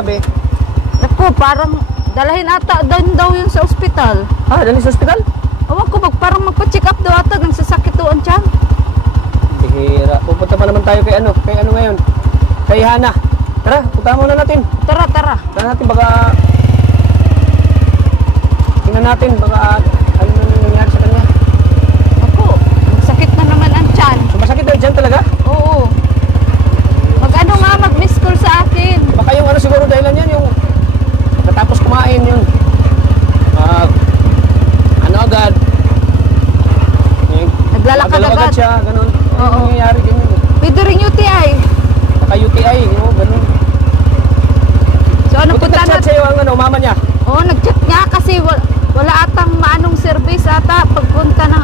sabi? Naku, parang dalahin ata daw yun sa ospital. Ah, dalhin sa ospital? Awan ko, parang magpa-check up daw ata, nagsasakit doon tiyan. Bihira. Pupunta pa naman tayo kay ano ngayon? Kay Hana. Tara, punta muna natin. Tara. Tara natin, baka... Tingnan natin, baka ano nang nangyari sa kanya. Ako, sakit na naman ang tiyan. Sumasakit daw dyan talaga? Oo. Mag-ano nga, mag-miss call sa akin. Baka yung ano siguro dahilan yan, yung pagkatapos kumain yun. Ano agad? Naglalakad agad siya, ganun. Oo. Ano nangyayari ganyan? Pwede rin UTI. Baka UTI, ganun. So ano Buti punta nag-chat sa'yo ang mama niya? Oo, nag-chat niya kasi wala atang maanong service ata pagpunta ng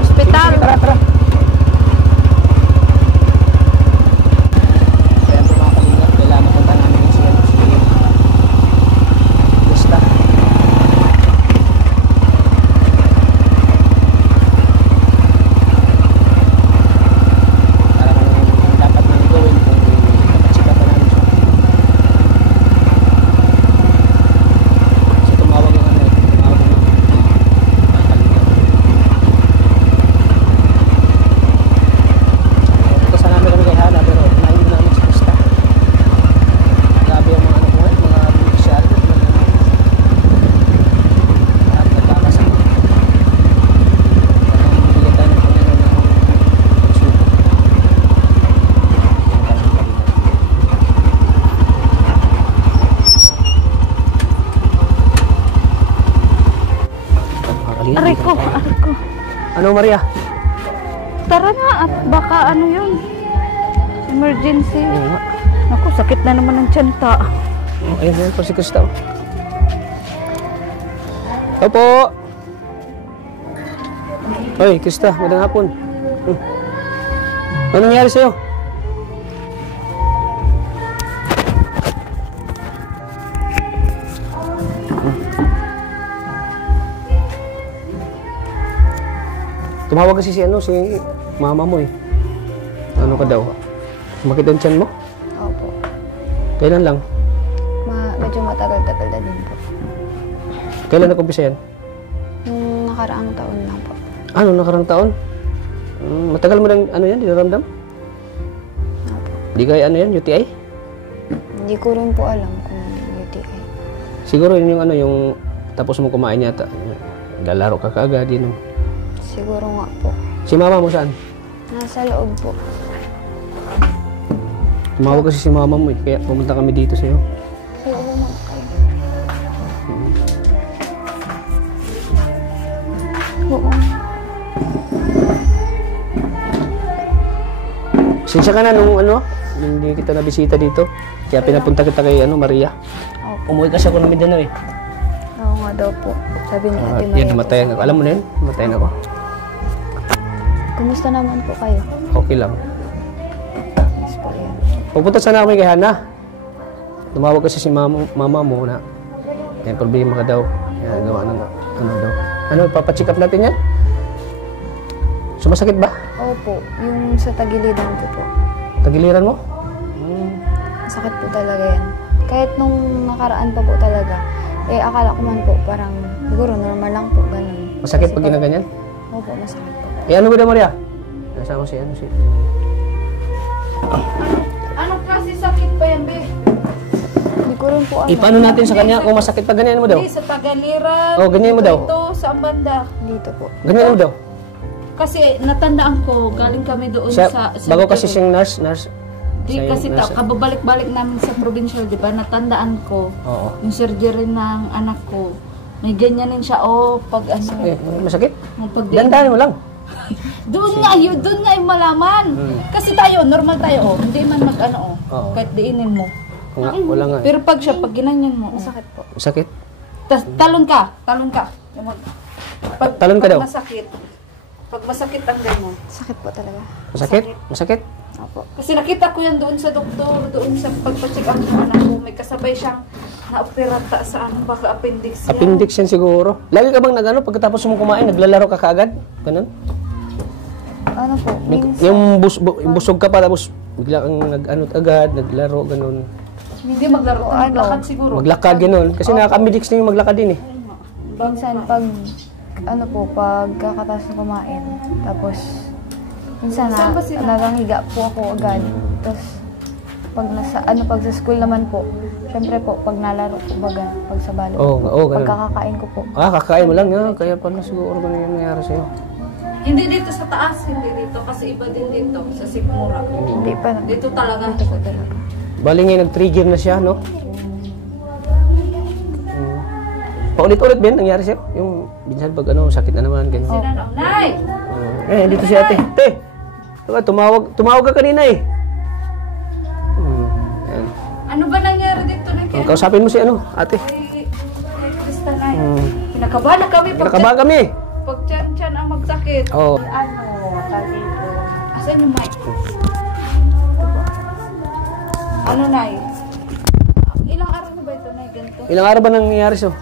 ospital. Sige, tara. Kaya po mga kalingap, kailangan punta namin si Krista. Para kung dapat namin gawin kung kapag-check up pa namin siya. Kasi tumawag yung tumawag yung mga kalingap. Ito sa namin kami kay Hana, pero nainom namin si Krista. Grabe yung mga mga beneficiary. Lahat nagkakasama. Parang bigyan tayo ng Panginoon ng pagsuko. Aray ko. Ano, Maria? Tara na at baka yun. Emergency. Oo nga. Naku, sakit na naman ang tiyanta. Ayun po si Krista. Opo. Hoy, Krista, magandang hapon. Ano nangyari sa'yo? Tumawag kasi si mama mo eh. Ano ka daw? Sumakit ang tiyan mo? Opo. Kailan lang? Medyo matagal-tagal na din po. Kailan nag-umpisa yan? Nung nakaraang taon lang po. Ano, nakarang taon? Matagal mo lang, yan, dinaramdam? Opo. Di kaya yan, UTI? Hindi ko rin po alam kung UTI. Siguro yun yung tapos mo kumain yata. Lalaro ka kaagad, yun. Siguro nga po. Si mama mo saan? Nasa loob po. Tumawag kasi si mama mo eh, kaya pumunta kami dito sa'yo. Oo naman kayo. Oo. Sinsya ka na nung hindi kita nabisita dito. Kaya pinapunta kita kay Maria. Opo. Umuwi kasi ako ng Mindanao eh. Oo nga daw po. Sabi ni Ate Maria. Yan, namatayan ako. Alam mo na yun? Namatayan ako. Kumusta naman po kayo? Okay lang. Yes po yan. Pupunta sana kami kay Hana. Tumawag kasi si mama mo na may problema ka daw. Yan, gawa ng daw. Papacheck up natin yan? Sumasakit ba? Opo. Yung sa tagiliran ko po. Tagiliran mo? Sakit po talaga yan. Kahit nung nakaraan pa po talaga, akala ko man po parang siguro normal lang po, ganun. Masakit Kasi pag ginaganyan? Opo, masakit po. Ano ba daw, Maria? Nasama si Anong klase sakit pa yan, be? Hindi ko rin po alam. Paano natin sa kanya kung masakit pa ganyan mo daw? Hindi, sa tagaliran. Oh, ganyan mo daw? Ito, sa banda. Dito po. Ganyan mo daw? Kasi natandaan ko, galing kami doon sa bago kasi siyang nurse. Di siya kasi yung nurse. kababalik-balik namin sa provincial, di ba? Natandaan ko, Oo. yung surgery ng anak ko. May ganyanin siya, pag Masakit? pag Dandahan mo lang. doon nga yung malaman. Kasi tayo, normal tayo, hindi man Oo. kahit diinin mo. Wala nga. Pero pag ginanyan mo, Masakit po. Masakit? talon ka. Talon ka daw? Pag masakit ang ganyan. Sakit po talaga. Masakit? Opo. Kasi nakita ko yan doon sa doktor, doon sa pagpa-check up ng anak ko, may kasabay siyang na-operata sa baka appendix yan. Appendix yan siguro. Lagi ka bang pagkatapos mo kumain, naglalaro ka kaagad? Ganun? Ano po? Minsan, Yung busog ka pa tapos bigla kang agad, naglaro, ganun. Hindi maglaro, maglakad siguro. Maglakad, gano'n. Kasi nakaka-ambidix na yung maglakad din eh. Minsan pag, ano po, pag kakatapos na kumain, tapos, minsan Saan ba sila? naganghiga po ako agad. Tapos, pag pag sa school naman po, syempre po, pag nalaro po baga, pag sa balo, Oo, pag ganun. kakakain ko po. Kakain mo lang yan. Kaya pala siguro ganun yung nangyari sa'yo. Hindi dito sa taas, hindi dito. Kasi iba din dito, sa Sigmura. Hindi pa naman. Dito talaga. Bali ngayon, nag-trigger na siya, no? Paulit-ulit din nangyari sa'yo? Yung minsan pag ano, sakit na naman, ganyan. Sila na, Nay! Dito si ate. Te! Diba, tumawag ka kanina eh. Yan. Ano ba nangyari dito na kaya? Kausapin mo si ano, ate. Kay Krista, Nay. Pinakabahan na kami. Nakabahan kami. Pag tiyan ang magsakit. Oo. Ano, tali ko. Asan yung mic? Ano, Nay? Ilang araw na ba ito, Nay? Ganito? Ilang araw ba nangyayari sa'yo?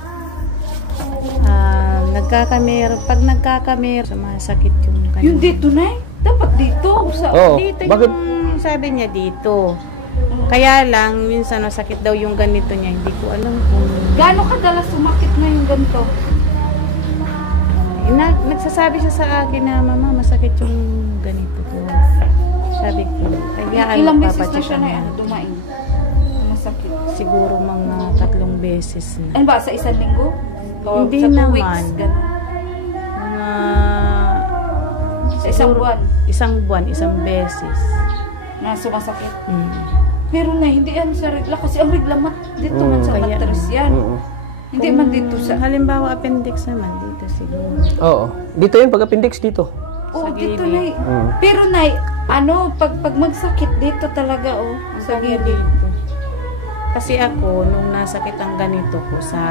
Pag nagkakamere, sumasakit yung kanya. Yung dito, Nay? Dapat dito. Oo. Dito Bakit? yung sabi niya dito. Kaya lang, minsan masakit daw yung ganito niya. Hindi ko alam kung... Gaano kadalas sumakit na yung ganito? Nagsasabi siya sa akin na, Mama, masakit yung ganito ko. Sabi ko, kaya Ilang ano, beses na siya na papacheck dumain? Masakit. siguro mga 3 beses na. Ano ba, sa isang linggo? O Hindi sa 2 naman. weeks? Ganun. Mga... Sa isang buwan Isang buwan, isang beses. na sumasakit. Mm. Pero na, hindi yan sa regla. Kasi ang regla dito man sa Kaya- mattress yan. Hindi man dito sa... Halimbawa, appendix naman dito siguro. Oo. Dito yun, pag appendix dito. Oh, sa dito gilid. na. Pero na, ano, pag magsakit dito talaga, oh. Sa gilid. Dito. Kasi ako, nung nasakit ang ganito ko sa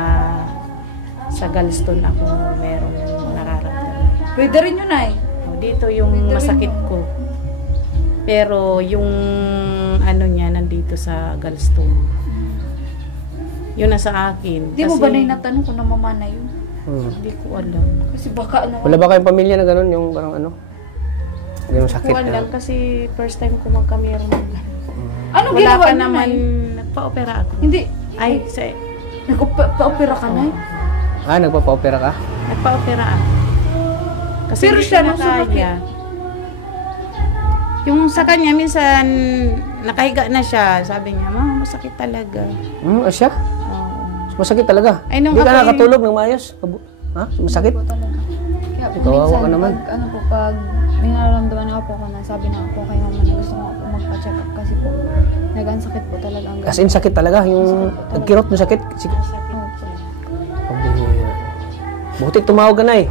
gallstone ako merong nararamdaman. Pwede rin yun, Nay. Dito yung Dito rin masakit yun. ko. Pero yung ano niya nandito sa gallstone. Yun na sa akin. Di mo ba Kasi na natanong kung namamana yun? Hindi ko alam. Kasi baka ano... Wala ba kayong pamilya na gano'n? Yung parang ano? Yung sakit Ko alam na. kasi first time ko magkameron ng Anong wala ginawa pa niyo, naman, Nay? nagpa-opera ako. Hindi. Ay, sa, Nagpa-opera ka, Nay? Nagpapa-opera ka? nagpa-opera ako. Kasi Pero hindi siya ko na nung sumakit. kaya. Yung sa kanya, minsan, nakahiga na siya. Sabi niya, Mama, masakit talaga. Siya? Oo. Masakit talaga. Ay, nung Hindi ka ako nakatulog ng maayos? Ha? Masakit? Po talaga. Kaya po Kawawa minsan, ka naman. pag may nararamdaman ako po na sabi na po kay mama na gusto ko po magpa-check up kasi po nag-ansakit po talaga ang As in sakit talaga. Yung nagkirot ng sakit. Buti tumawag ka na eh.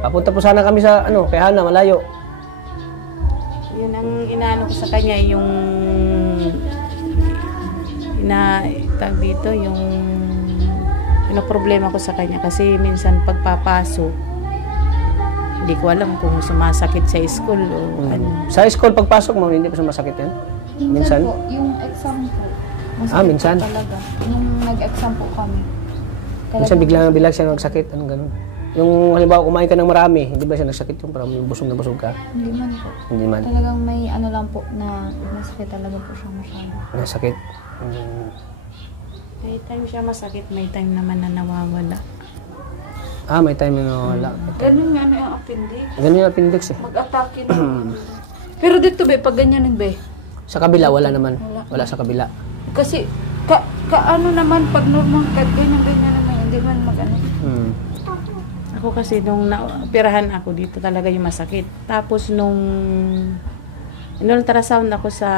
Papunta po sana kami sa ano, kay Hana, malayo. Yun ang inaano ko sa kanya, yung tag dito, yung problema ko sa kanya kasi minsan pagpapasok hindi ko alam kung sumasakit sa school o ano. Sa school, pagpasok mo, hindi pa sumasakit yan? Minsan? po, yung exam po. Minsan? Po talaga. Nung nag-exam po kami. Minsan biglang siya nagsakit. Anong ganun? Yung halimbawa, kumain ka ng marami, hindi ba siya nagsakit yung parang busog na busog ka? Hindi man po. Hindi man. Talagang may ano lang po na masakit talaga po siya masyado. Nasakit. May time siya masakit, may time naman na nawawala. May time na nawala. Ganun nga na yung appendix. Ganun yung appendix eh. Mag-atake na. Pero dito, be, pag ganyanin, be. Sa kabila, wala naman. Wala sa kabila. Kasi, ano naman, pag normal, ganyan naman, hindi man mag-ano. Ako kasi nung naoperahan ako dito talaga yung masakit. Tapos nung ultrasound ako sa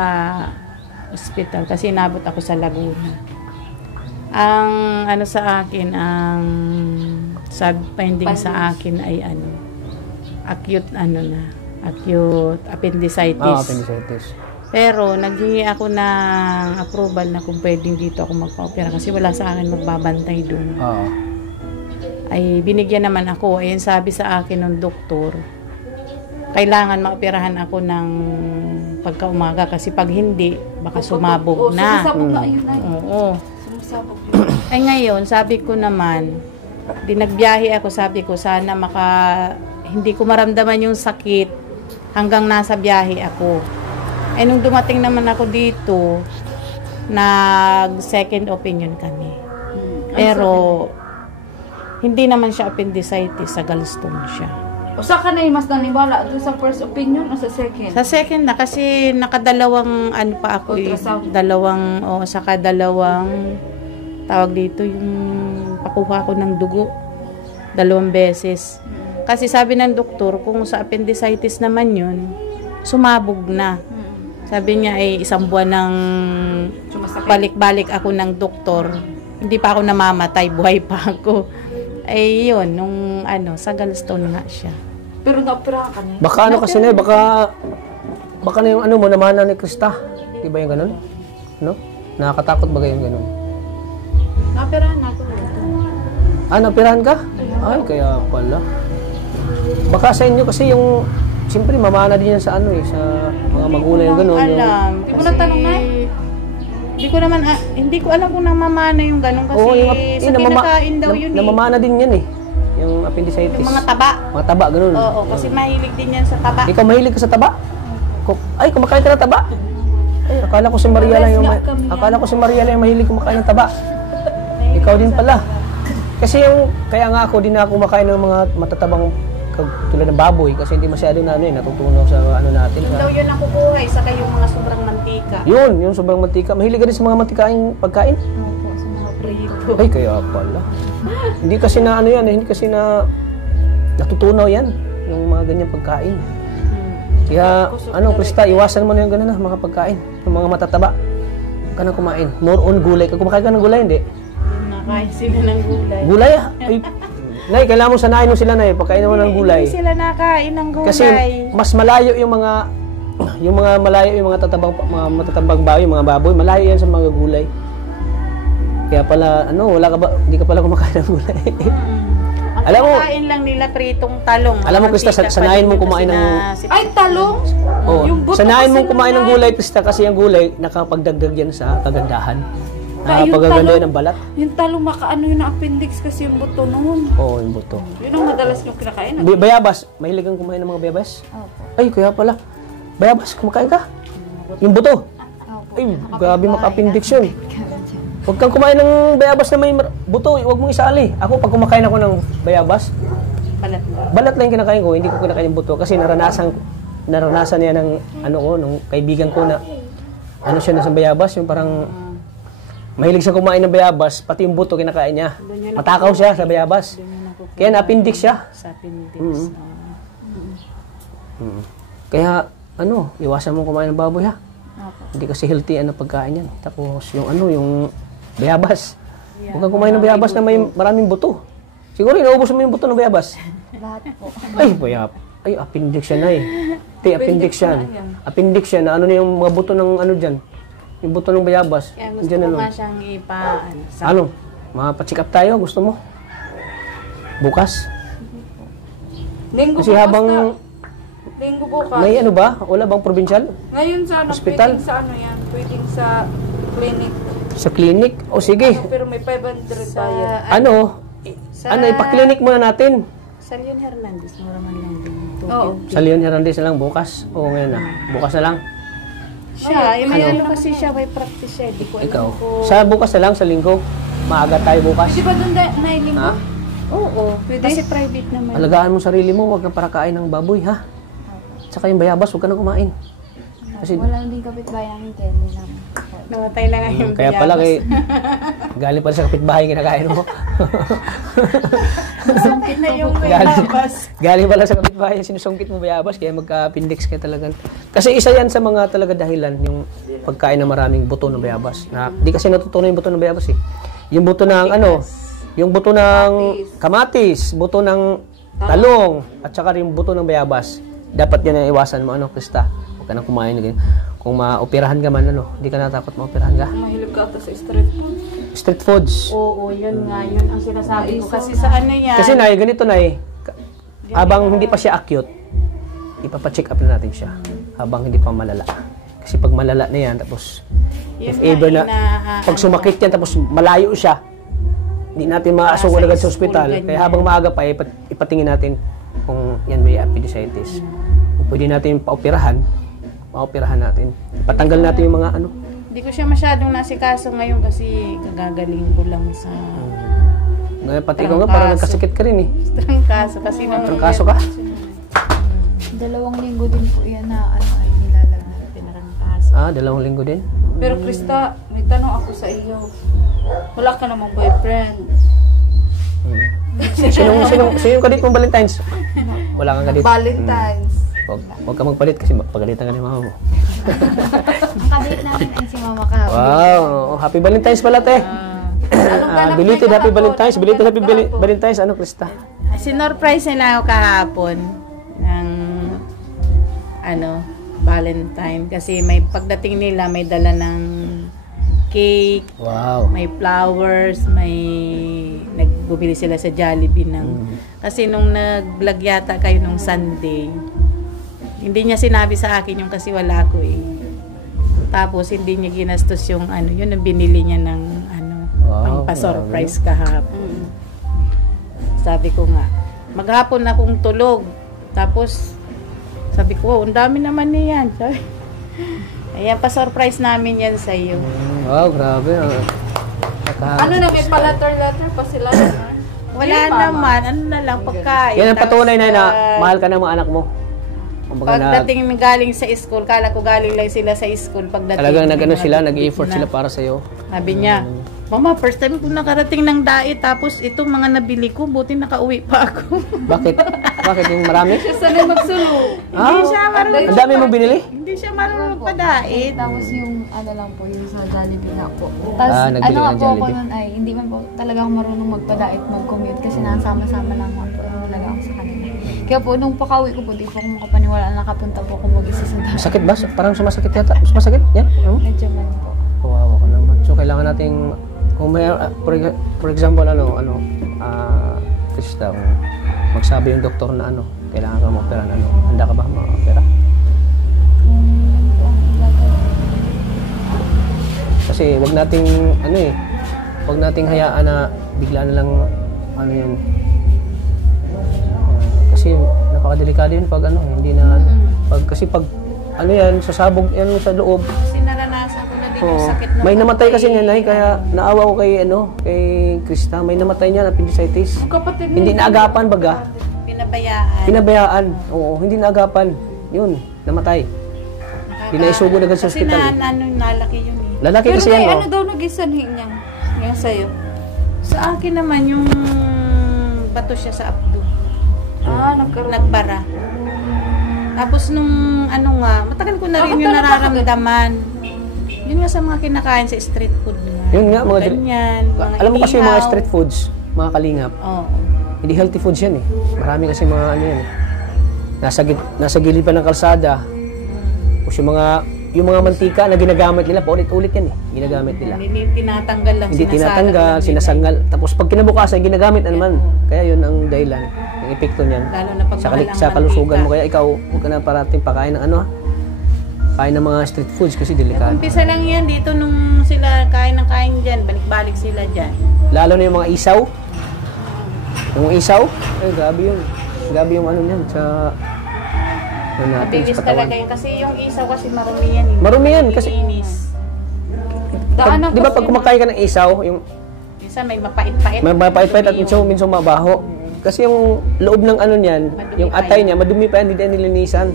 hospital kasi inabot ako sa Laguna. Ang ano sa akin, ang finding sa akin ay acute appendicitis. Appendicitis. Pero naghingi ako ng approval na kung pwedeng dito ako magpa-opera kasi wala sa akin magbabantay doon. Oo. Ay binigyan naman ako. Ayun sabi sa akin ng doktor, kailangan maoperahan ako ng pagkaumaga kasi pag hindi, baka sumabog na. Sumasabog na, ayun na. Oo. Sumasabog yun. Ay ngayon, sabi ko naman, di nagbiyahe ako, sabi ko sana hindi ko maramdaman yung sakit hanggang nasa biyahe ako. Ay nung dumating naman ako dito, nag-second opinion kami. Pero, hindi naman siya appendicitis, sa gallstone siya. O sa ka na mas naniwala doon sa first opinion o sa second? Sa second na, kasi nakadalawang ano pa ako eh. Ultrasound. Saka dalawang, tawag dito, yung pakuha ko ng dugo. 2 beses. Kasi sabi ng doktor, kung sa appendicitis naman yun, sumabog na. Sabi niya ay 1 buwan ng Sumasakit. balik-balik ako ng doktor. Hindi pa ako namamatay, buhay pa ako. Ay yun, nung sa gallstone nga siya. Pero na-operahan ka na. Baka ano kasi na baka na yung ano mo, namana ni Krista. Di ba yung ganun? No? Nakakatakot ba yung ganun? Naoperahan ako. Naoperahan ka? Ay, kaya pala. Baka sa inyo kasi yung, siyempre mamana din yan sa sa mga magulang yung ganun. Alam. Di mo na tanong na Hindi ko alam kung namamana yung ganun kasi sa kinakain daw yun namamana din yan yung appendicitis. Yung mga taba. Mga taba, ganun. Oo, kasi mahilig din yan sa taba. Ikaw mahilig ka sa taba? Ay, kumakain ka ng taba? Ay, akala ko si Maria lang yung mahilig kumakain ng taba. Ikaw din pala. Kasi kaya nga ako din ako kumakain ng mga matatabang tulad ng baboy kasi hindi masyado na natutunaw sa natin. Yung daw yun ang kukuhay, saka yung mga sobrang mantika. Yung sobrang mantika. Mahilig ka din sa mga mantikaing pagkain? Opo, sa mga prito. Ay, kaya pala. Hindi kasi na hindi kasi na natutunaw yan, yung mga ganyang pagkain. Kaya, Krista, iwasan mo na yung ganun mga pagkain, yung mga matataba. Huwag ka na kumain. More on gulay. Kumakain ka ng gulay, hindi? Nakain sila ng gulay. Gulay? Ay, Nay, kailangan mo sanayin mo sila, Nay. Pagkain mo ng gulay. Hindi sila nakain ng gulay. Kasi mas malayo yung mga matatabang baboy, yung mga baboy, malayo yan sa mga gulay. Kaya pala, wala ka ba, hindi ka pala kumakain ng gulay. Ang Alam mo, kinakain lang nila pritong talong. Alam mo, Krista, sanayin mong kumain ng... Ay, talong? Yung buto sanayin kasi mong kumain ng nung gulay, Krista, kasi yung gulay, nakapagdagdag yan sa kagandahan. Yung Nakapagaganda talong- yan ng balat. Yung talong yun ang appendix kasi yung buto noon. Oo, yung buto. Yun ang madalas yung kinakain. Bayabas, mahilig kang kumain ng mga bayabas? Opo. Ay, kaya pala. Bayabas, kumakain ka? Yung buto? Opo. Ay, grabe maka-appendix yun. Huwag kang kumain ng bayabas na may buto, huwag mong isali. Ako, pag kumakain ako ng bayabas, balat lang yung kinakain ko, hindi ko kinakain yung buto kasi naranasan niya ng nung kaibigan ko na siya na sa bayabas, yung parang mahilig siya kumain ng bayabas, pati yung buto kinakain niya. Matakaw siya sa bayabas. Kaya na-appendix siya. Sa appendix. Kaya, iwasan mo kumain ng baboy, ha? Opo. Hindi kasi healthy pagkain yan. Tapos, yung bayabas. Huwag kang kumain ng bayabas na may maraming buto. Siguro, inaubos mo yung buto ng bayabas. Lahat po. Ay, appendix yan, ay. Appendix yan. Appendix yan. Na yung mga buto ng dyan. Yung buto ng bayabas. Kaya gusto Dyan, ko nga siyang Mapacheck up tayo? Gusto mo? Bukas? Linggo Kasi bukas habang na. Linggo bukas. may ba? Wala bang provincial? Ngayon sa Hospital? pwedeng sa yan. Pwedeng sa clinic. Sa clinic? O sige. Pero may 500 sa, bayad. Ipaklinik muna natin. Sa Leon Hernandez, maraman lang din. Oo. Sa Leon Hernandez na lang bukas. O ngayon na. Bukas na lang. Siya, may kasi siya, may practice siya. Di ko alam Ikaw. kung- Sa bukas na lang, sa linggo. Maaga tayo bukas. Di ba doon na linggo? Ha? Oo, Pwede? kasi private naman. Alagaan mo sarili mo. Huwag kang parakain ng baboy, ha? Tsaka yung bayabas, huwag ka na kumain. Kasi, Wala din kapitbahay namin kaya hindi namin. Namatay na nga yung kaya pala galing pala sa kapitbahay yung kinakain mo. Sungkit na yung Galing, bayabas. galing pala sa kapitbahay yung sinusungkit mo bayabas, kaya magka-appendix ka talaga. Kasi isa yan sa mga talaga dahilan, yung pagkain ng maraming buto ng bayabas. Di kasi natutunan yung buto ng bayabas eh. Yung buto ng yung buto ng kamatis, buto ng talong, at saka rin yung buto ng bayabas. Dapat yan ang iwasan mo, Krista. Huwag ka nang kumain na ganyan. Kung maoperahan ka man, hindi ka natakot maoperahan ka. Mahilig ka ata sa street food. Street foods. Oo, yun nga, yun ang sinasabi ko. Kasi sa ano yan, Kasi ganito habang hindi pa siya acute, ipapacheck up na natin siya. Habang hindi pa malala. Kasi pag malala na yan, tapos yun if nga, ever na, ina- pag sumakit yan, tapos malayo siya, hindi natin maasok Nasa agad sa school, ospital. ganyan. Kaya habang maaga pa, ipatingin natin kung yan may appendicitis. Kung pwede natin paoperahan natin. Ipatanggal natin yung mga Hindi ko siya masyadong nasikaso ngayon kasi kagagaling ko lang sa Ngayon, pati ikaw nga, parang nagkasakit ka rin eh. trangkaso kasi nung Trangkaso ka? 2 linggo din po yan na ay nilalagay. pinarangkaso. 2 linggo din? Pero Krista, may tanong ako sa iyo. Wala ka namang boyfriend. Sino yung kadit mong Valentine's? Wala kang kadit? Valentine's. Huwag ka magpalit kasi pagalitan ka ni mama mo. Ang kadate namin ay si Mama kahapon. Wow! Happy Valentine's pala, te! Belated Happy Valentine's. Belated Happy Valentine's. Ano, Krista? Sinurprise nila ako kahapon ng Valentine kasi may pagdating nila may dala ng cake, Wow! may flowers, may nagbubili sila sa Jollibee ng kasi nung nag-vlog yata kayo nung Sunday hindi niya sinabi sa akin yung kasi wala ako eh. Tapos hindi niya ginastos yung yun ang binili niya ng Wow, pang-surprise kahapon. Sabi ko nga, maghapon akong tulog. Tapos sabi ko, ang dami naman niyan. Sabi, ayan, pa-surprise namin yan sa iyo. Wow, grabe. Ano na, may pa-letter pa sila. Wala naman, na lang, pagkain. Yan ang patunay na Tapos, mahal ka ng mga anak mo. pagdating galing sa school, kala ko galing lang sila sa school. Pagdating, Talagang nag-effort sila para sa'yo. Sabi niya, Mama, first time ko nakarating ng dait, tapos itong mga nabili ko, buti nakauwi pa ako. Bakit? Bakit yung marami? Siya sanay magsulo. Hindi siya marunong. Ang dami mong binili? Hindi siya marunong magpadait. Tapos yung lang po, yung sa Jollibee nga po. Tapos nagbili nga ng po ako Jollibee. nun ay, hindi man po talaga ako marunong magpadait, mag-commute kasi nasama-sama lang po talaga ako sa kanila. Kaya po, nung pakauwi ko po, di po ako makapaniwala na nakapunta po ako mag-isa sa daan. Masakit ba? Parang sumasakit yata. Masakit? Yan? Medyo man po. Kawawa ka naman. So, kailangan nating, kung may, for example, Krista, kung magsabi yung doktor na kailangan ka ma-opera na handa ka ba ma-opera? Yun po ang gagawin. Kasi wag nating, wag nating hayaan na bigla na lang, yun. Kasi napakadelikado yun pag hindi na, kasi pag, sasabog yan sa loob. Kasi naranasan ko na din yung sakit ng May namatay kasi nanay, kaya naawa ko kay Krista. May namatay niya na appendicitis. Kapatid Hindi naagapan baga. pinabayaan. Pinabayaan. Oo, hindi naagapan. Yun, namatay. Pinaisugo na agad sa Kasi ospital. nalaki yun eh. Lalaki Pero kasi may yan, ano daw nag-isanhi niya? Yung sa'yo? Sa akin naman yung bato siya sa abdo. Nagkaroon. Nagbara. Tapos nung matagal ko na rin yung nararamdaman. Yun nga sa mga kinakain sa street food nga. Yun nga, mga ganyan, mga Alam mo kasi yung mga inihaw. street foods, mga kalingap, Oo. hindi healthy foods yan eh. Marami kasi mga yan eh. Nasa gilid pa ng kalsada. Tapos yung mga mantika na ginagamit nila, paulit-ulit yan eh. Ginagamit nila. Hindi tinatanggal lang. Hindi sinasalang tinatanggal, lang nila. sinasangal. Tapos pag kinabukasan, ginagamit na naman. Kaya yun ang dahilan, yung epekto niyan. Lalo na pag mahal ang Sa kalusugan mantika. mo. Kaya ikaw, huwag ka na parating pakain ng kain ng mga street foods kasi delikado. Umpisa lang yan dito nung sila kain dyan. Balik-balik sila dyan. Lalo na yung mga isaw. Yung isaw, grabe yun. Grabe yung niyan sa natin Mabilis sa katawan. talaga yun. Kasi yung isaw kasi marumi yan. Eh. Marumi yan kasi Inis. di ba pag kumakain ka ng isaw, yung Minsan may mapait-pait. may mapait-pait at minsan mabaho. Kasi yung loob ng niyan, Madumi yung pa atay yan. niya, madumi pa yan, hindi tayo nilinisan.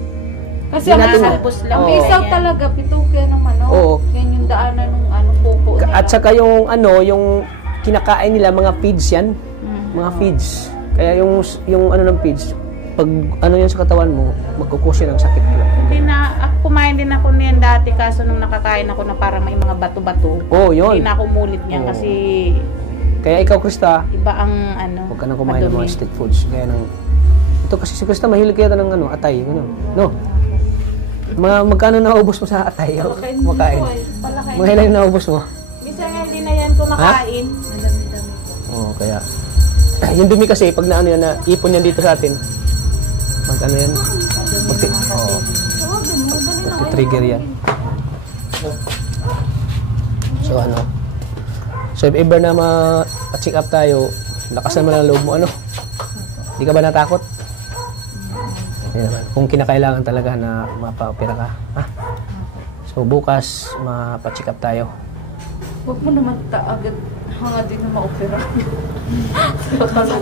Kasi Hindi ang natin- Salbos lang. ang Oo. isaw talaga, pituke naman, Oo. Yan yung daanan ng pupo nila. At saka yung yung kinakain nila, mga feeds yan. Mga feeds. Kaya yung ng feeds, pag yan sa katawan mo, magkukusya ng sakit pala. Kumain din ako niyan dati kaso nung nakakain ako na parang may mga bato-bato. Oo, yun. Hindi na ako mulit niyan Oo. kasi Kaya ikaw, Krista, iba ang huwag ka nang kumain ng madumi. mga street foods. Kaya ito kasi si Krista, mahilig kaya ng atay. No? Magkano naubos mo sa atay? Kumakain. Mga ilang naubos mo? Minsan nga hindi na yan kumakain. Oo, kaya. Yung dumi kasi, pag na ipon yan dito sa atin, yan? Trigger yan. So if ever na ma-check up tayo, lakasan mo lang ang loob mo, Hindi ka ba natakot? Hindi naman. Kung kinakailangan talaga na mapa-opera ka, ha? So So bukas, mapacheck up tayo. Huwag mo naman agad hanga din na ma-opera.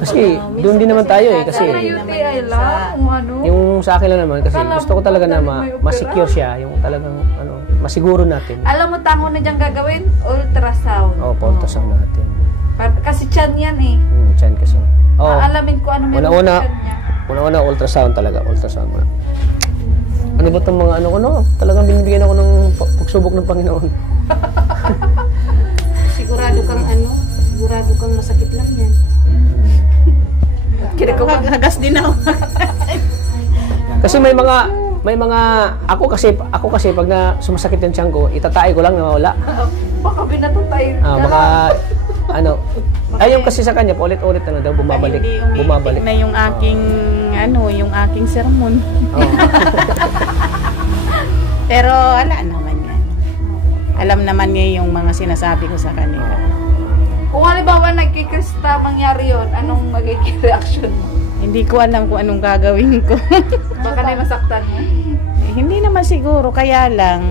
Kasi doon din naman tayo eh. Kasi Sana UTI lang, kung ano. yung sa akin lang naman, kasi gusto ko talaga na ma-secure siya. Yung talagang, masiguro natin. Alam mo, tango na dyan gagawin? Ultrasound. Ultrasound natin. Kasi tiyan yan eh. Tiyan kasi. Alamin ko ano meron sa Una-una, tiyan niya. una-una, ultrasound talaga. Ultrasound muna. Ano ba itong mga talagang binibigyan ako ng pagsubok ng Panginoon. Sigurado kang masakit lang yan. Hagas din ako. Kasi may mga, ako kasi pag na sumasakit yung tiyan ko, itatay ko lang na mawala. Baka binatutay ka. Baka, ayun kasi sa kanya, paulit-ulit daw, bumabalik. Bumabalik na yung aking, yung aking sermon. Pero, ala naman yan. Alam naman niya yung mga sinasabi ko sa kanila. Kung halimbawa nagkikrista mangyari yun, anong magiging reaction mo? Hindi ko alam kung anong gagawin ko. Baka na masaktan mo? Hindi naman siguro, kaya lang,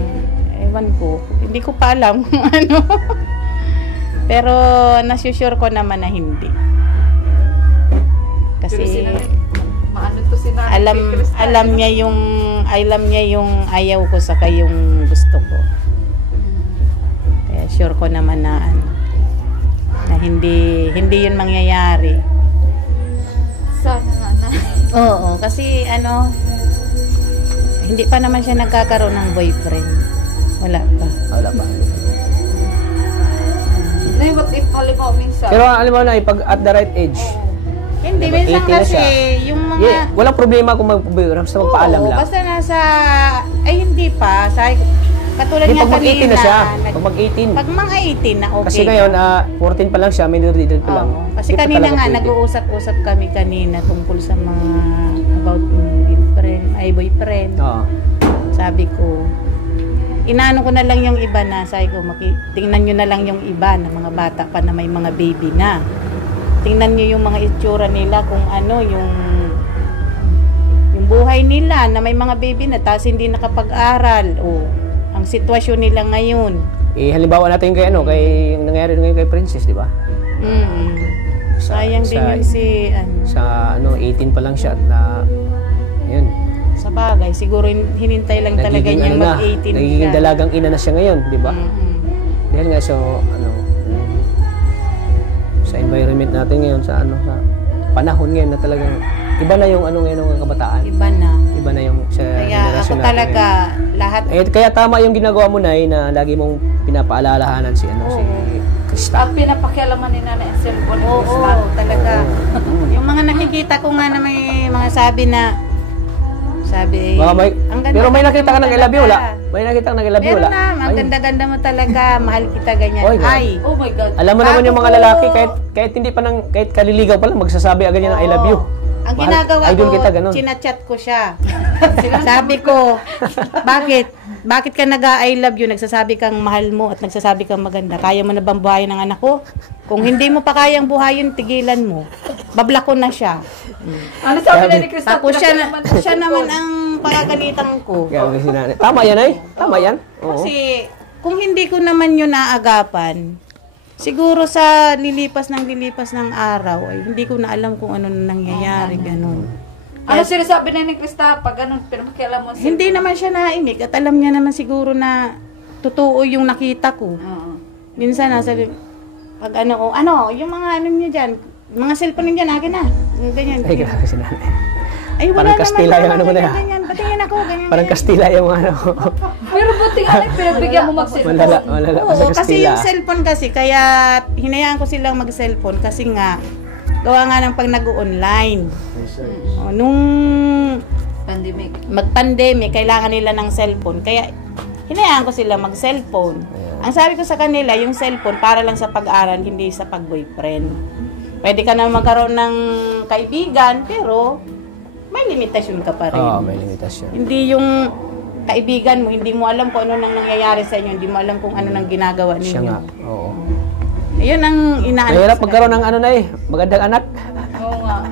ewan ko, hindi ko pa alam kung ano. Pero, nasusure ko naman na hindi. Kasi, alam niya yung ayaw ko saka yung gusto ko. Kaya sure ko naman na hindi yun mangyayari. Sana nga na. Oo, kasi hindi pa naman siya nagkakaroon ng boyfriend. Wala pa. What if halimbawa minsan? Pero alam mo na, pag at the right age, hindi, minsan 18 na kasi siya. yung mga... walang problema kung basta magpaalam lang. Basta hindi pa. Katulad Hindi, nga pag mag-18 kanina. na siya. Pag mag-18. Pag mga 18 na okay. Kasi ngayon, 14 pa lang siya, minor de pa lang. Kasi Hindi pa kanina talaga nga, pwede. nag-uusap-usap kami kanina tungkol sa mga about boyfriend. Oo. Sabi ko, inaano ko na lang yung iba na, sabi ko, tingnan nyo na lang yung iba na mga bata pa na may mga baby na. Tingnan nyo yung mga itsura nila kung yung buhay nila na may mga baby na tapos hindi nakapag-aral. Ang sitwasyon nila ngayon. Halimbawa natin kay yung nangyari ngayon kay Princess, di ba? Sayang din yun sa 18 pa lang siya na yun. Sa bagay, siguro hinintay lang talaga niya mag-18 siya. Nagiging dalagang ina na siya ngayon, di ba? Dahil nga sa environment natin ngayon, sa panahon ngayon na talagang iba na yung ngayon ng kabataan. Iba na yung sa kaya generasyon ako talaga natin. lahat. Kaya tama yung ginagawa mo na lagi mong pinapaalalahanan si Krista. At pinapakialaman ni Nanay ang cellphone ni Krista. Talaga. Yung mga nakikita ko nga na may mga sabi, ang ganda. Pero may nakita ka ng I love you, wala? May nakita ka ng I love you, wala? Meron na, ang ganda-ganda mo talaga, mahal kita ganyan. Oh my God. Alam mo naman yung mga lalaki, kahit hindi pa kahit kaliligaw pa lang, magsasabi agad niya ng I love you. Ang ginagawa idol ko, kita, ganun. chinachat ko siya. Sabi ko, bakit ka nag-I love you, nagsasabi kang mahal mo at nagsasabi kang maganda. Kaya mo na bang buhayin ng anak ko? Kung hindi mo pa kayang buhayin, tigilan mo. Bablakon na siya. Ano sabi na ni Krista? Tapos siya naman ang pakagalitan ko. Tama yan Tama yan. Oo. Kasi kung hindi ko naman yun naagapan, siguro sa lilipas ng araw ay hindi ko na alam kung ano na nangyayari, ganun. Ano sinasabi na ni Krista pag ganun, pinapakialam mo siya? Hindi naman siya naimik at alam niya naman siguro na totoo yung nakita ko. Minsan nasabi, pag yung mga niya dyan, mga cellphone niya akin na. Ganyan. Ay, grabe si nanay. Ay, wala Parang Kastila yung mo na yan. Ganyan, patingin ako, ganyan. Parang Kastila yung Pero buti nga pinagbigyan mo mag-cellphone. Malala pa sa Oo, kasi Kastila. yung cellphone kasi, kaya hinayaan ko silang mag-cellphone kasi nga, gawa nga ng pag nag-online. Nung mag-pandemic, kailangan nila ng cellphone. Kaya hinayaan ko sila mag-cellphone. Ang sabi ko sa kanila, yung cellphone para lang sa pag-aral, hindi sa pag-boyfriend. Pwede ka na magkaroon ng kaibigan, pero may limitasyon ka pa rin. Oo, may limitasyon. Hindi yung kaibigan mo, hindi mo alam kung ano nang nangyayari sa inyo, hindi mo alam kung ano nang ginagawa ninyo. Siya nga, oo. Ayun ang inaano. Mahirap magkaroon ng magandang anak. Oo nga.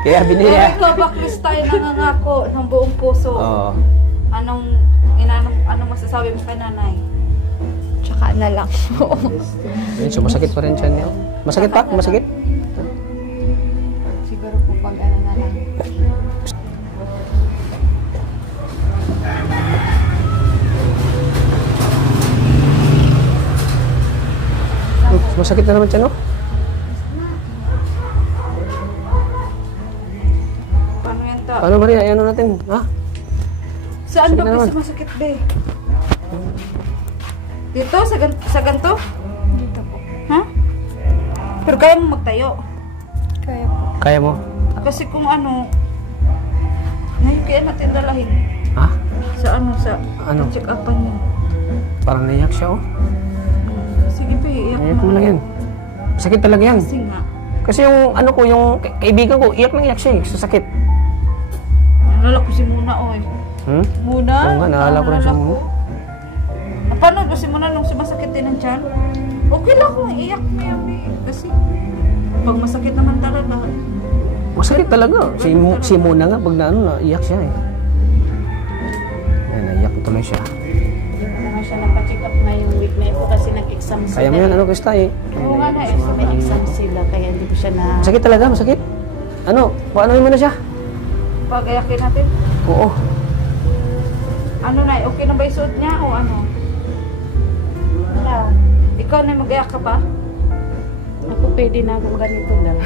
Kaya binili. Pero ikaw ba, Krista, ay nangangako ng buong puso? Oo. Anong inanong ano masasabi mo kay nanay? Tsaka na lang po. Ayun, so masakit pa rin siya niya. Masakit pa? Masakit? Siguro po pag ano na lang. Masakit na naman siya, no? Paano yan ta? Paano ba rin? Ayan natin. Ha? Saan Sakit ba na naman. kasi masakit be? Dito? Sa ganito? Dito po. Ha? Pero kaya mo magtayo. Kaya po. Kaya mo? Kasi kung ano, ngayon kaya natin dalahin. Ha? Sa ano, sa Ano? check upan niya. Parang naiyak siya, oh. Sige be, iyak Naiyak mo mo. lang yan. Sakit talaga yan. Kasi nga, Kasi yung ano ko, yung kaibigan ko, iyak na iyak siya eh, sa sakit. nalala ko si Muna, oy. Hmm? Muna? Oo nga, naalala ko rin si Muna. Paano ba si Muna nung sumasakit din ang tiyan? Okay lang kung iyak mo yan eh. Kasi, pag masakit naman talaga, Masakit talaga. Si Mona nga, pag na ano, naiyak siya eh. Ay, naiyak tuloy siya. Hindi ko naman siya napacheck up ngayong week na ito kasi nag-exam sila. Kaya mo yan, ano, Krista eh. oo nga na eh. May exam sila kaya hindi ko siya na... Masakit talaga, masakit. Ano, paano mo na siya? Pag iyakin natin, Oo. ano na, okay na ba yung suot niya o ano? Wala. Ikaw na mag-iyak ka ba? Ako pwede na akong ganito lang.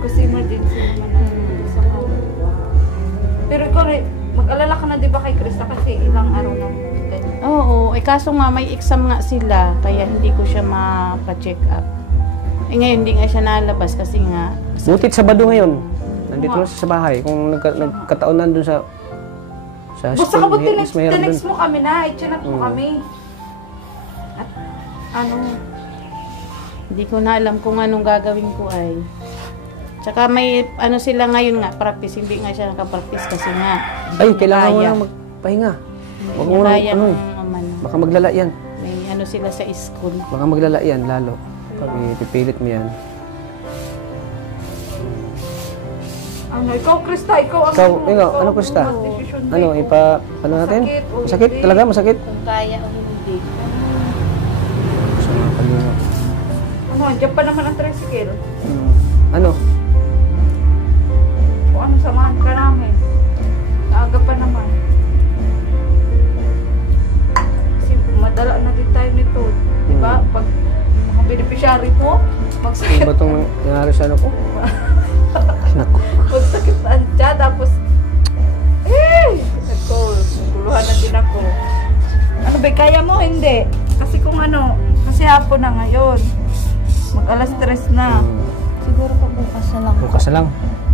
Kasi emergency naman na sa kanya. Pero ikaw, mag-alala ka na di ba kay Krista kasi ilang araw na ganyan. Oo, kaso nga may exam nga sila kaya hindi ko siya mapa-check up. Ngayon hindi nga siya nalabas kasi nga Butit Sabado ngayon. Nandito na siya sa bahay. Kung nagkataon nandun sa Basta ka ba is mayroon dun. tinext mo kami na, i-chinat mo kami. At ano, hindi ko na alam kung anong gagawin ko ay. Tsaka may ano sila ngayon nga practice, hindi nga siya nakapractice kasi nga. Ay, kailangan mo kaya. lang magpahinga. Huwag mo Kaya ano, ng ano, baka maglala yan. may ano sila sa school. Baka maglala yan, lalo. Pag ipipilit mo yan. ano, ikaw Krista, ikaw ang Ikaw, ano Krista? mag-decision ba Ano, ikaw? ano natin? Masakit o Masakit? hindi? Talaga, masakit? Kung kaya o hindi. So, Ano, andyan pa naman ang tricycle. ano? O ano, samahan ka namin. Aga pa naman. Kasi madala na din tayo nito. Diba? Pag mga beneficiary mo, Ano magsakit. ba itong nangyari sa ano ko? Naku. Magsakit na ang tiyan, tapos guluhan na din ako. Ano ba, kaya mo? Hindi. Kasi kung ano, kasi hapon na ngayon. Mag-alas 3 na. Siguro po bukas na lang. Bukas na lang.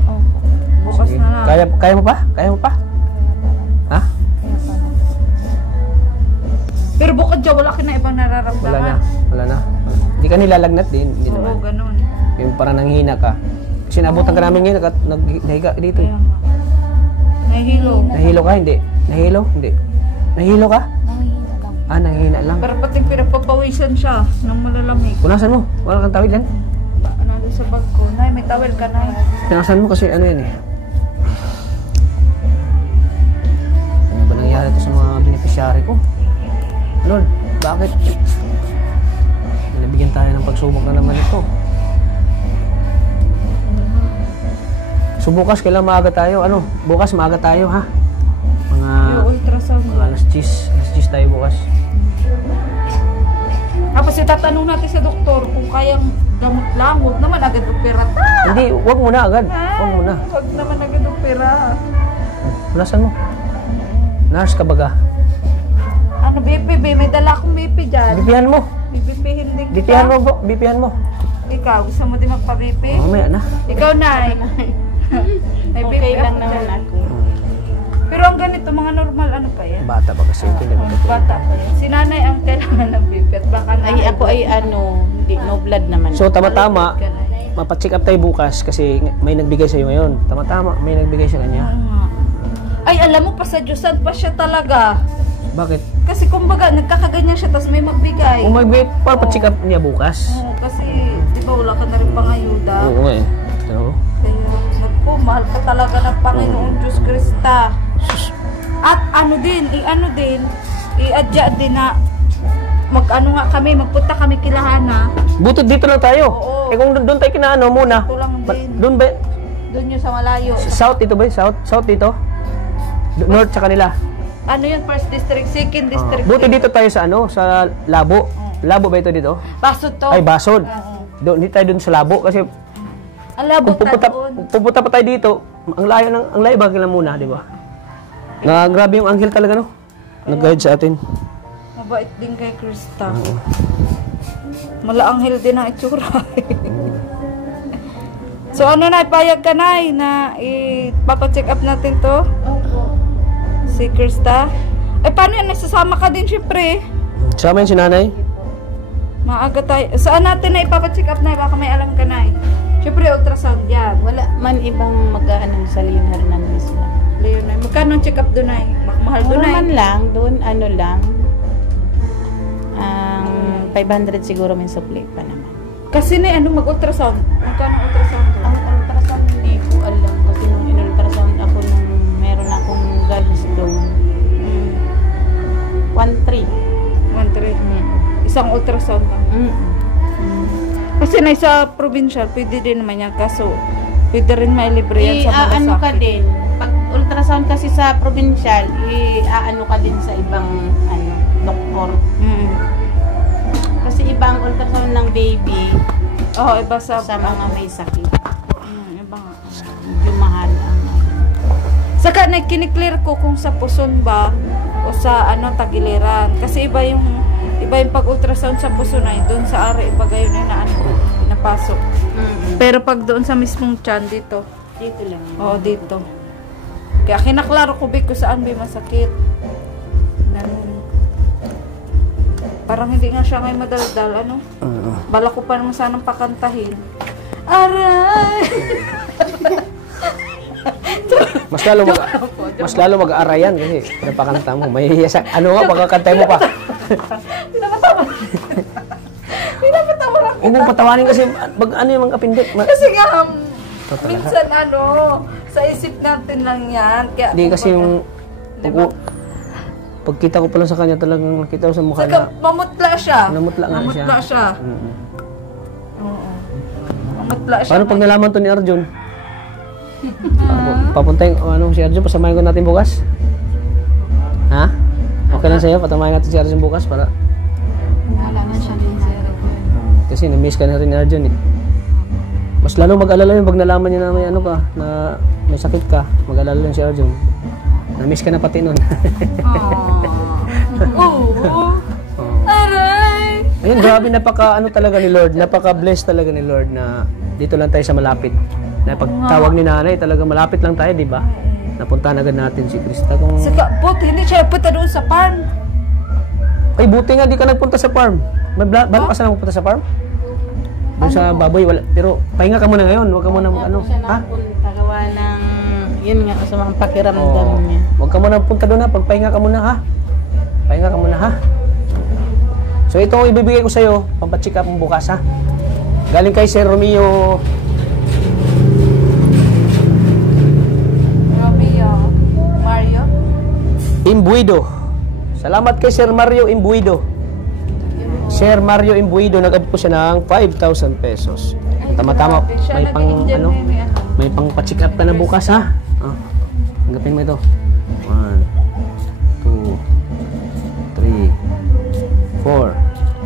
Opo. Bukas Sige. na lang. Kaya mo pa? Kaya mo pa? Ha? Kaya pa. Pero bukod dyan, wala ka na ibang nararamdaman. Wala na. Wala na. Hindi ka nilalagnat din. Hindi Oo, naman. ganun. Yung parang nanghina ka. Kasi naabutan ka namin ngayon at nahiga dito. Kaya nga. Nahihilo. Nahilo ka? Hindi. Nahilo? Hindi. Nahilo ka? Nangihina lang. Ah, nanghina lang. Pero pati pinagpapawisan siya ng malalamig. Punasan mo. Wala kang tawid yan. Ano sa bag ko? Nay, may towel ka, Nay. Punasan mo kasi ano yan eh. Ano ba nangyari ito sa mga beneficiary ko? Lord, bakit? Nabigyan tayo ng pagsubok na naman ito. So bukas kailan maaga tayo? Ano? Bukas maaga tayo ha? Mga Yung ultrasound. alas 10 tayo bukas. Tapos itatanong natin sa doktor kung kayang gamot lang. Huwag naman agad opera. Hindi, wag muna agad. Wag muna. Huwag naman agad opera. Punasan mo. Nurse ka baga? Ano, BP? May dala akong BP dyan. Bipihan mo. BPhin din kita. Bipihan mo po. Bipihan mo. Ikaw, gusto mo din magpa-BP? Mamaya na. Ikaw, Nay. May BP Okay lang ako naman dyan. ako. Pero ang ganito, mga normal, ano pa yan? Bata pa kasi ito. Hindi ba ito? Bata pa yan. Si nanay ang kailangan ng BP at baka Ay ako ay ano, hindi no blood naman. So tama-tama, ka, Nay. mapacheck up tayo bukas kasi may nagbigay sa'yo ngayon. Tama-tama, may nagbigay sa kanya. Oo nga. Ay, alam mo pa sa Diyosan pa siya talaga. Bakit? Kasi kumbaga, nagkakaganyan siya, tapos may magbigay. Kung magbigay, para pa-check up niya bukas. Oo, kasi, di ba, wala ka na rin pangayuda. Oo nga eh. So, Kaya, naku, mahal ka talaga ng Panginoon Diyos Krista. At ano din, i-adya din na mag-ano nga kami, magpunta kami kilahana. Buti dito lang tayo. Oo. Eh kung doon tayo kinaano muna. Ito lang din. Doon ba? Doon yung sa malayo. South dito ba? South dito? North sa kanila. Ano yun? First district, second district. Buti dito tayo sa ano, sa Labo. Labo ba ito dito? Basod to. Ay, Basod. Oo. Doon, hindi tayo doon sa Labo kasi Ang labot kung na doon. pupunta pa tayo dito, ang layo ba lang muna, di ba? Na grabe yung anghel talaga, no? Nag-guide sa atin. Mabait din kay Krista. Malaanghel din ang itsura. So ano na, ipayag ka na ipapacheck up natin to? Si Krista. Eh paano yan? Nagsasama ka din syempre. Sama yun si nanay? Maaga tayo. Saan natin na ipapacheck up na? Baka may alam ka na. Syempre ultrasound yan. Wala man ibang mag-aanong sa Leon Hernandez lang. Leon, magkano ang check up doon ay? Mahal doon ay? Normal lang, doon ano lang. Ang 500 siguro may supply pa naman. Kasi na ano mag-ultrasound. Magkano ang ultrasound doon? Ang ultrasound hindi ko alam kasi nung in-ultrasound ako nung meron akong gallstone. 1.3. 1.3. Isang ultrasound lang. Kasi na sa provincial, pwede din naman yan. Kaso, pwede rin may libre yan sa mga ano ka sakit. din, pag ultrasound kasi sa provincial, ano ka din sa ibang doktor. Kasi ibang ultrasound ng baby Oo, iba sa mga may sakit. iba nga. Medyo mahal ang Saka kiniklear ko kung sa puson ba o sa tagiliran. Kasi iba yung pag-ultrasound sa puson ay doon sa ari, iba gayon na pinapasok. Pero pag doon sa mismong tiyan dito. Dito lang. Oo, dito. Kaya kinaklaro ko ko saan ba masakit. Ganun. Parang hindi nga siya ngayon madaldal, Bala ko pa naman sanang pakantahin. Aray! Mas lalo mag-aarayan kasi napakanta mo. May hiyasak. Ano nga, pagkakantay mo pa. Pinapatawa lang. Huwag mong patawanin kasi ano yung mga kapindot. Kasi nga, Totoo minsan sa isip natin lang yan. Kaya Hindi kasi yung pagkita ko pa lang sa kanya talagang nakita ko sa mukha Saka na mamutla siya. namutla nga siya. Mamutla siya. Oo. Mamutla siya. Paano pag nalaman to ni Arjun? Papuntahin si Arjun, pasamahin ko natin bukas? Ha? Okay lang sa'yo, patamahin natin si Arjun bukas para Wala na siya din sir. kasi na-miss ka na rin ni Arjun eh. Mas lalo mag-alala yun pag nalaman niya na may na may sakit ka, mag-alala yun si Arjun. Na-miss ka na pati nun. Oo. Aray! Ayun, grabe, talaga ni Lord, napaka-bless talaga ni Lord na dito lang tayo sa malapit. Na pagtawag ni nanay, talaga malapit lang tayo, di ba? Napuntahan agad natin si Krista. Saka, hindi siya punta doon sa farm. Ay, buti nga di ka nagpunta sa farm. Ba't ka sana magpunta sa farm? Doon sa baboy, wala. Pero pahinga ka muna ngayon, huwag ka muna siya gawa ng yun nga sa mga pakiramdam niya. Huwag ka muna punta doon ha, pagpahinga ka muna ha. Pahinga ka muna ha. So ito ang ibibigay ko sa'yo, pampacheck up mo bukas ha. Galing kay Sir Romeo. Mario? Imbuido. Salamat kay Sir Mario Imbuido. Sir Mario Imbuido, nag-abot po siya ng 5,000 pesos. Tama-tama, may pang pa-check up ka na bukas ha. Tanggapin mo ito. 1, 2, 3, 4,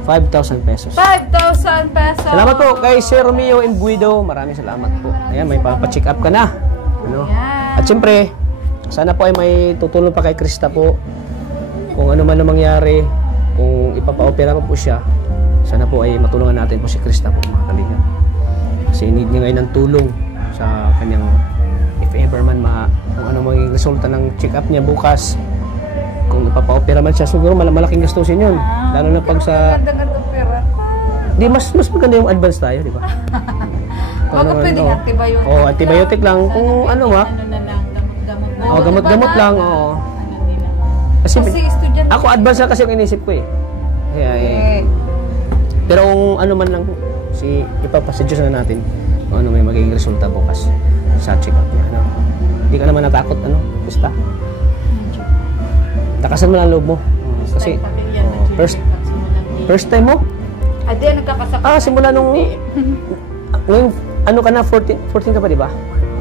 5,000 pesos. 5,000 pesos! Salamat po kay Sir Romeo Imbuido. Maraming salamat po. Ayan, may pa-check up ka na. At siyempre, sana po ay may tutulong pa kay Krista po. Kung ano man ang mangyari, kung ipapa-opera po siya, sana po ay matulungan natin po si Krista po, mga kalinga. Kasi need niya ngayon ng tulong sa kanyang, if ever man kung ano maging resulta ng check-up niya bukas, kung ipapa-opera man siya, siguro malaking gastusin yun. Lalo na pag sa... Di, mas maganda yung advance tayo, di ba? Baka pwedeng antibiotic. Oo, antibiotic lang. Kung ano ma. Gamot-gamot lang, oo. Kasi estudyante. ako advance na kasi yung inisip ko eh. Kaya pero kung ano man lang ipapasadyo na natin kung ano may magiging resulta bukas sa check-up niya. Hindi ka naman natakot, Krista? Takasan mo lang ang loob mo. Kasi, time pati yan. oh, first time mo? Ay, di, nagkakasakit. Simula nung, ngayon, ano ka na, 14 ka pa, di ba?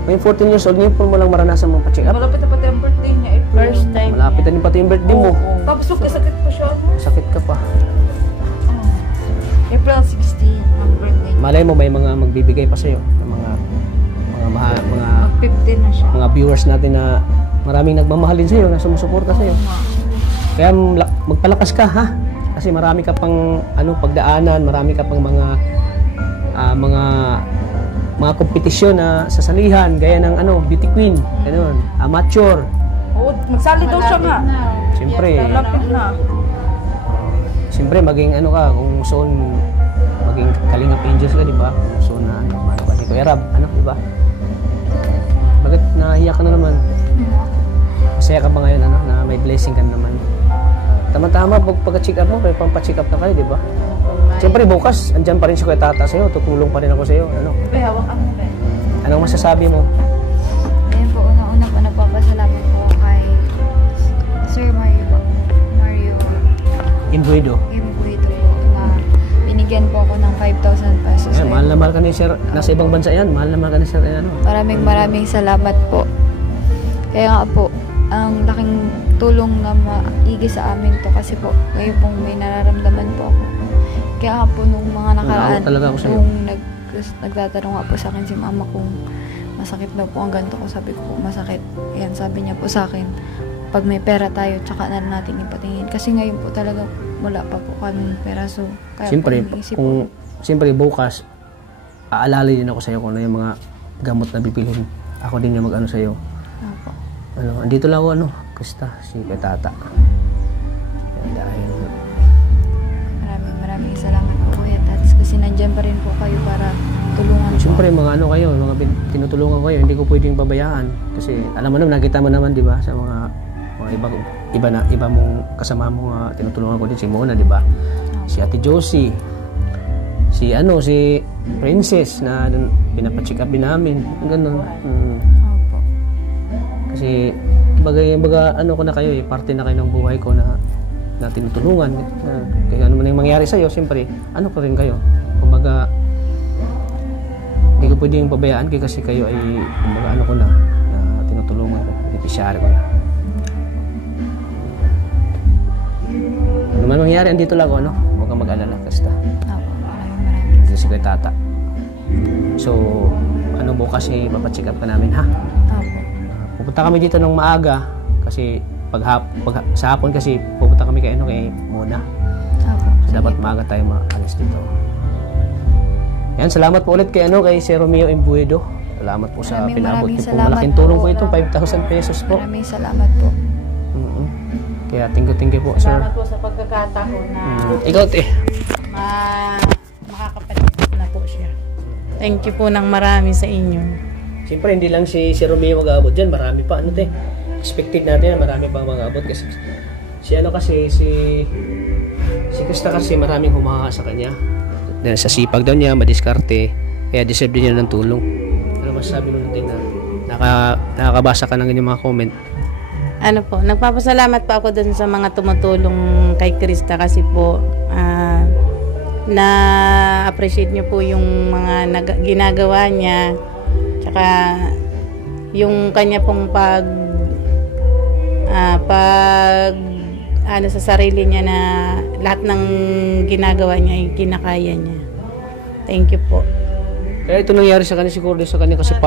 Ngayon 14 years old, ngayon po mo lang maranasan mong pa-check up. Malapit na pati ang birthday niya. April. First time. Malapit na din pati yung birthday mo. Tapos sakit pa siya. Sakit ka pa. April 16, ang birthday. Malay mo, may mga magbibigay pa sa'yo. Ng mga 15 na siya. mga viewers natin na maraming nagmamahalin sa'yo, na sumusuporta sa'yo. Kaya magpalakas ka, ha? Kasi marami ka pang pagdaanan, marami ka pang mga kompetisyon na sasalihan, gaya ng beauty queen, ganun, amateur. Oo, magsali daw siya nga. Siyempre, Malapit na. siyempre maging ka, kung gusto maging Kalingap Angels ka, di ba? Kung gusto na ka, di Kuya Rab, di ba? Bakit nahiya ka na naman? Masaya ka ba ngayon, na may blessing ka na naman? Tama-tama, pagka-check up mo, may pampa-check up na kayo, di ba? Siyempre, bukas, andyan pa rin si Kuya Tata sa'yo, tutulong pa rin ako sa'yo, Be, hawak ang be. Anong masasabi mo? Ayun po, una-una po nagpapasalamat po kay Sir Mario Imbuedo. Imbuito po na binigyan po ako ng 5,000 pesos. Ayan, mahal na mahal ka ni Sir, nasa ibang bansa yan, mahal na mahal ka ni Sir, Maraming salamat po. Kaya nga po, ang laking tulong na maigi sa amin to kasi po, ngayon pong may nararamdaman po ako. Kaya nga po nung mga nakaraan, Naawa talaga ako sa'yo. nung nagtatanong nga po sa akin si mama kung masakit daw po ang ganito ko, sabi ko po masakit. Yan, sabi niya po sa akin, pag may pera tayo, tsaka na natin ipatingin. Kasi ngayon po talaga wala pa po kami pera. So, kaya Siyempre, po iniisip po. siyempre bukas, aalala din ako sa'yo kung ano yung mga gamot na bibilhin. Ako din yung mag-ano sa'yo. Opo. Andito lang ako, Kusta, si Kuya Tata. Yan, dahil, Maraming salamat po Kuya Tats. Kasi nandyan pa rin po kayo para tulungan po. siyempre, mga kayo, mga tinutulungan ko kayo, hindi ko pwedeng pabayaan. Kasi, alam mo naman, nakita mo naman, di ba, sa mga iba mong kasama mo, tinutulungan ko din, si Mona, di ba? Si Ate Josie, si Princess, na pinapacheck up din namin, ganun. Opo. Kasi, baga ko na kayo, parte na kayo ng buhay ko na tinutulungan. Kaya ano man yung mangyari sa'yo, siyempre, pa rin kayo. Kumbaga, hindi ko pwedeng pabayaan kayo kasi kayo ay, kumbaga, ko na tinutulungan ko, beneficiary ko na. Ano man mangyari, andito lang ako, Huwag kang mag-alala, Kasta. Opo. Maraming. Dito si Kuya Tata. So, bukas papacheck up ka namin, ha? Opo. Pupunta kami dito ng maaga kasi sa hapon kasi pupunta kami kay Mona. Opo. So, dapat maaga tayo maalis dito. Yan, salamat po ulit kay Sir Romeo Imbuedo. Salamat po sa pinabot niyo po. salamat Malaking tulong po po. ito, 5,000 pesos po. Maraming salamat po. Kaya thank you po, sir. Salamat po sa pagkakataon na Ikaw, makakapalit na po siya. Thank you po ng marami sa inyo. Siyempre, hindi lang si Romeo mag-aabot dyan. Marami pa, expected natin na marami pang mag-aabot kasi si Krista kasi maraming humaha sa kanya. Dahil sa sipag daw niya, madiskarte, kaya deserve din niya ng tulong. Ano masasabi mo natin na nakakabasa ka ng inyong mga comment? Nagpapasalamat pa ako dun sa mga tumutulong kay Krista kasi po na-appreciate niyo po yung mga ginagawa niya tsaka yung kanya pong sa sarili niya na lahat ng ginagawa niya ay kinakaya niya. Thank you po. Kaya ito nangyari sa kanya siguro din sa kanya kasi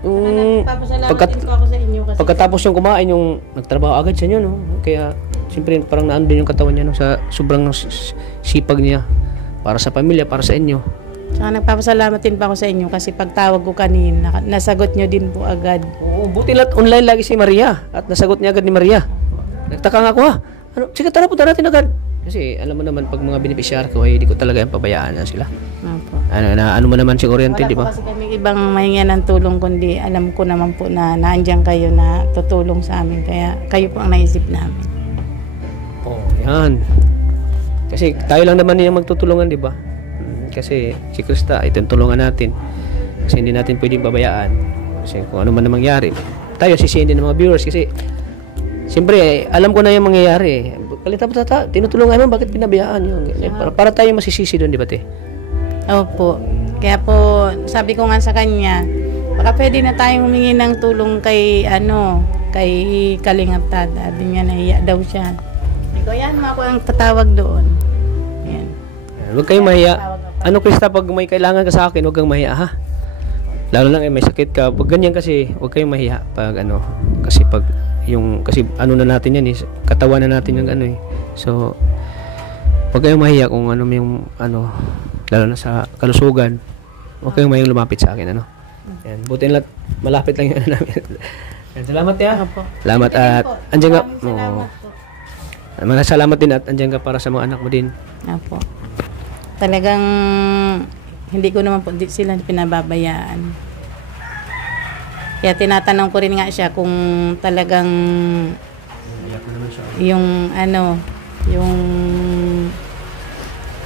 Nagpapasalamat din po ako sa inyo kasi pagkatapos yung kumain, yung nagtrabaho agad siya kaya siyempre parang naan din yung katawan niya sa sobrang sipag niya para sa pamilya, para sa inyo. Tsaka nagpapasalamat din pa ako sa inyo kasi pagtawag ko kanina, nasagot nyo din po agad. Oo, buti lahat online lagi si Maria at nasagot niya agad ni Maria. Nagtaka nga ako sige tara punta natin agad. Kasi alam mo naman pag mga beneficiary ko ay hindi ko talaga yung pabayaan na sila. Opo. Ano mo naman si Oriente, di ba? Wala po kasi kami ibang mahinga ng tulong kundi alam ko naman po na naandyan kayo na tutulong sa amin kaya kayo po ang naisip namin. Oh, yan. Kasi tayo lang naman yung magtutulungan, di ba? Kasi si Krista, itong tulungan natin. Kasi hindi natin pwedeng pabayaan. Kasi kung ano man na mangyari, tayo sisihin din ng mga viewers kasi siyempre, alam ko na yung mangyayari. kalita po tata, tinutulungan mo, bakit pinabayaan yun? Ganyan. Para tayo masisisi doon, di ba, te? Opo. Kaya po, sabi ko nga sa kanya, baka pwede na tayong humingi ng tulong kay, kay Kalingap Tata. Sabi niya, nahiya daw siya. Sabi ko, yan, ako ang tatawag doon. Yan. Huwag kayong mahiya. Ano, Krista, pag may kailangan ka sa akin, huwag kang mahiya, ha? Lalo lang, may sakit ka. Pag ganyan kasi, huwag kayong mahiya. Kasi pag, kasi na natin yan, katawan na natin yung So, huwag kayong mahiya kung yung, lalo na sa kalusugan, huwag kayong mayong lumapit sa akin, Yan, buti na malapit lang yung namin. Yan, salamat ya. Salamat at andyan ka. Salamat din at andyan ka para sa mga anak mo din. Opo. Talagang hindi ko naman po sila pinababayaan. Kaya tinatanong ko rin nga siya kung talagang yung yung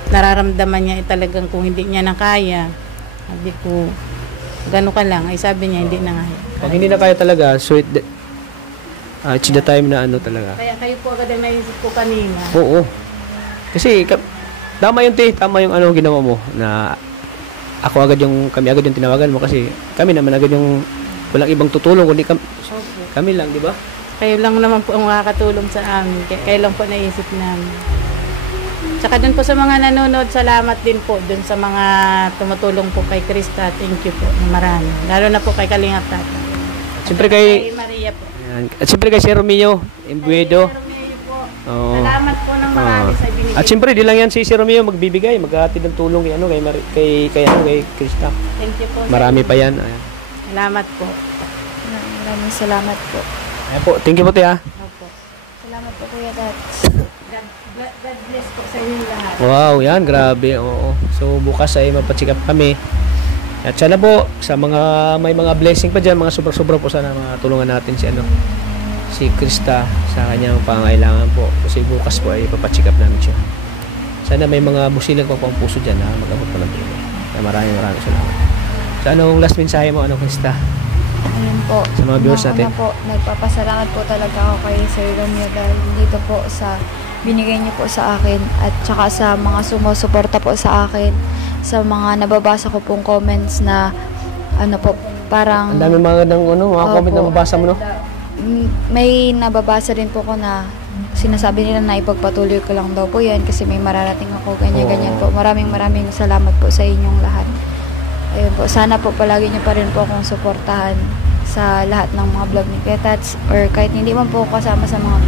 nararamdaman niya ay talagang kung hindi niya na kaya. Sabi ko, gano'n ka lang. Ay sabi niya, hindi na nga. Pag hindi na kaya talaga, so it's the time na talaga. Kaya kayo po agad ang naisip ko kanina. Oo. Kasi, tama yung ginawa mo, na kami agad yung tinawagan mo kasi kami naman agad yung walang ibang tutulong, kundi kami lang, di ba? Kayo lang naman po ang makakatulong sa amin. Kayo lang po naisip namin. Tsaka dun po sa mga nanonood, salamat din po dun sa mga tumutulong po kay Krista. Thank you po. Marami. Lalo na po kay Kalingap Tata. Siyempre kay Maria po. At siyempre kay Sir Romeo Embuedo. Oo. Salamat po ng marami sa binigay. At siyempre, di lang yan si Sir Romeo magbibigay, maghahatid ng tulong kay Krista. Thank you po. Marami pa yan. Ayan. Salamat po. Maraming salamat po. Ayan po, thank you po, Tia. Opo. Salamat po, Kuya Dad. God bless po sa inyo lahat. Wow, yan, grabe. Oo. So, bukas ay mapacheck up kami. At sana po, sa may mga blessing pa dyan, mga sobra-sobra po, sana matulungan natin si Krista sa kanyang pangailangan po. Kasi bukas po ay papacheck up namin siya. Sana may mga busilag pa po ang puso dyan na mag-abot po ng tulong. Maraming salamat. So, anong last mensahe mo, Krista? Ayun po. Sa mga viewers natin. Po, nagpapasalamat po talaga ako kay Sir Romeo dahil dito po sa binigay niyo po sa akin at saka sa mga sumusuporta po sa akin, sa mga nababasa ko pong comments na parang ang dami mga comment na mabasa mo, no? May nababasa din po ko na sinasabi nila na ipagpatuloy ko lang daw po yan kasi may mararating ako, ganyan po. Maraming salamat po sa inyong lahat. Ayun po, sana po palagi niyo pa rin po akong suportahan sa lahat ng mga vlog ni Ketats or kahit hindi man po kasama sa mga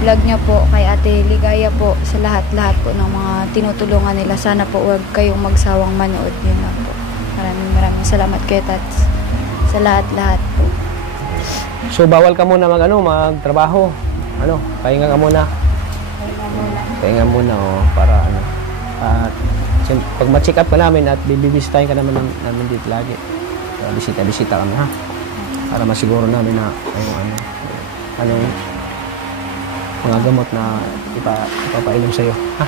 vlog niya po, kay Ate Ligaya po, sa lahat po ng mga tinutulungan nila. Sana po huwag kayong magsawang manood. Yun lang po. Maraming salamat, Ketats, sa lahat po. So, bawal ka muna magtrabaho. Pahinga ka muna. Pahinga muna, para At pag ma-check up ka namin at bibisitahin ka naman namin dito lagi. Bisita kami, ha? Para masiguro namin na anong mga gamot na ipapainom sa'yo, ha?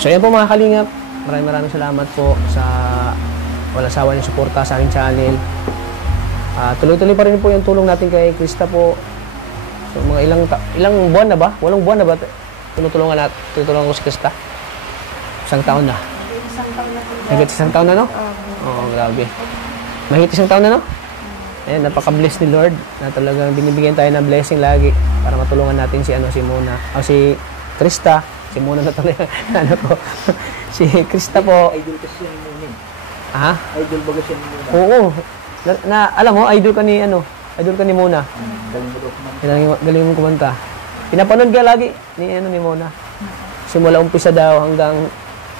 So, yan po mga kalingap. Maraming salamat po sa walang sawa niyong suporta sa aking channel. Tuloy-tuloy pa rin po yung tulong natin kay Krista po. So, mga ilang buwan na ba? 8 buwan na ba? Tutulungan ko si Krista. Isang taon na. Mahigit isang taon na, no? Oo, grabe. Mahigit isang taon na, no? Ayan, napaka-bless ni Lord na talagang binibigyan tayo ng blessing lagi para matulungan natin si Mona. O si Krista. Si Mona na tuloy. Si Krista po. Idol kasi siya ni Mona. Ha? Idol ba siya ni Mona? Oo. Alam mo, idol ka ni Mona. Galing mo kumanta. Pinapanood ka lagi ni Mona. Simula umpisa daw hanggang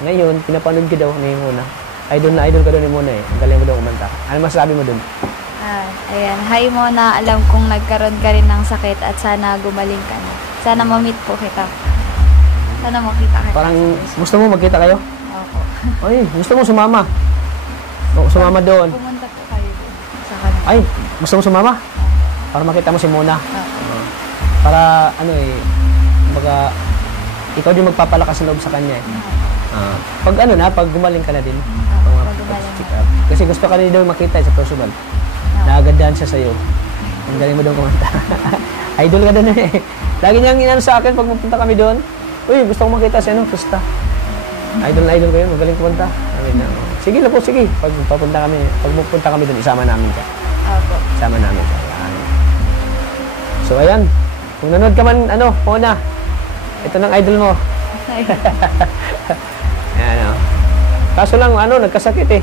ngayon, pinapanood ka daw ni Mona. Idol ka daw ni Mona eh. Ang galing mo daw kumanta. Ano masasabi mo dun? Ayan. Hi Mona, alam kong nagkaroon ka rin ng sakit at sana gumaling ka na. Sana ma-meet po kita. Sana makita kita. Parang gusto mo magkita kayo? Opo. Ay, gusto mo sumama? Sumama doon. Pumunta po kayo sa kanila. Ay, gusto mo sumama? Para makita mo si Mona. Para baga, ikaw din magpapalakas ng loob sa kanya eh. Pag gumaling ka na din. Kasi gusto ka rin daw makita sa personal. Naagandahan siya sa'yo. Ang galing mo daw kumanta. Idol ka doon eh. Lagi niyang inano sa akin pag pupunta kami doon. Uy, gusto kong makita si ano, Krista. Idol na idol ko yun, magaling kumanta. Sabi na, sige na po, sige. Pag pupunta kami doon, isama namin ka. Opo. Isama namin ka. Yan. So, ayan. Kung nanood ka man, Mona, ito ng idol mo. Ayan, o. Kaso lang, nagkasakit eh.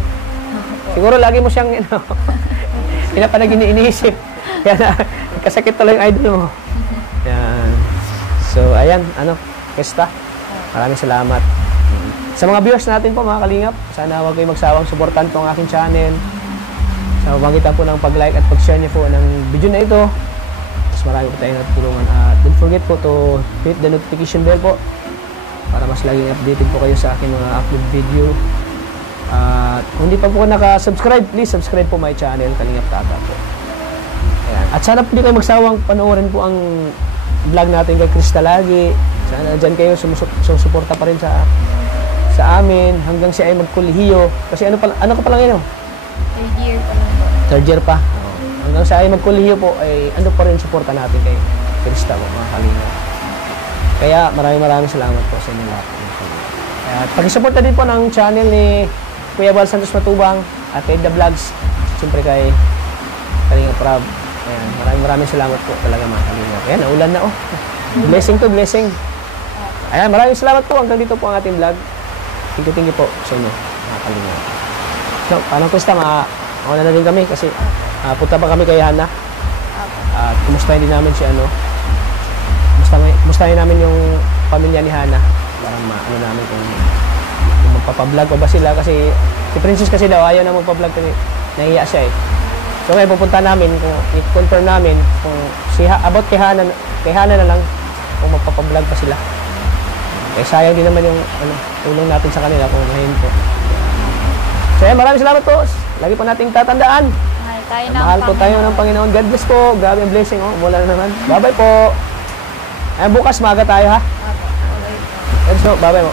Siguro lagi mo siyang, iniisip. Kaya nagkasakit tuloy yung idol mo. Ayan. So, ayan, Krista, maraming salamat. Sa mga viewers natin po, mga kalingap, sana huwag kayo magsawang suportahan po ang aking channel. Sa pamagitan po ng pag-like at pag-share niyo po ng video na ito. Mas marami po tayong natutulungan. At don't forget po to hit the notification bell po para mas laging updated po kayo sa aking mga upload video. At kung hindi pa po naka-subscribe, please subscribe po my channel, Kalingap Tata po. Ayan. At sana po hindi kayo magsawang panoorin po ang vlog natin kay Krista lagi. Sana dyan kayo sumusuporta pa rin sa amin hanggang siya ay magkolehiyo. Kasi ano ka pa lang yun? 3rd year pa lang po. 3rd year pa. Hanggang siya ay magkolehiyo po, ay pa rin suporta natin kay Krista po, mga kalingap. Kaya maraming salamat po sa inyo lahat. At pag-suporta din po ng channel ni Kuya Bal Santos Matubang at kay The Vlogs. Siyempre kay Kalingap Rob. Ayan, maraming salamat po talaga, mga kalingap. Ayan, naulan na oh. Blessing to blessing. Ayan, maraming salamat po. Hanggang dito po ang ating vlog. Thank you po sa inyo, mga kalingap. So, paano Krista, mauna na din kami kasi punta pa kami kay Hana. At kumustahin din namin si kumustahin namin yung pamilya ni Hana. Parang namin kung magpapablog pa ba sila kasi si Princess kasi daw ayaw na magpa-vlog kasi nahiya siya eh. So ngayon pupunta namin, kung i-confirm namin kung about kay Hana na lang kung magpapablog pa sila. Eh sayang din naman yung tulong natin sa kanila kung ngayon po. So maraming salamat po. Lagi po nating tatandaan. Mahal po tayo ng Panginoon. God bless po. Grabe ang blessing. Mula na naman. Bye-bye po. Bukas maaga tayo ha. Let's go. Bye-bye po.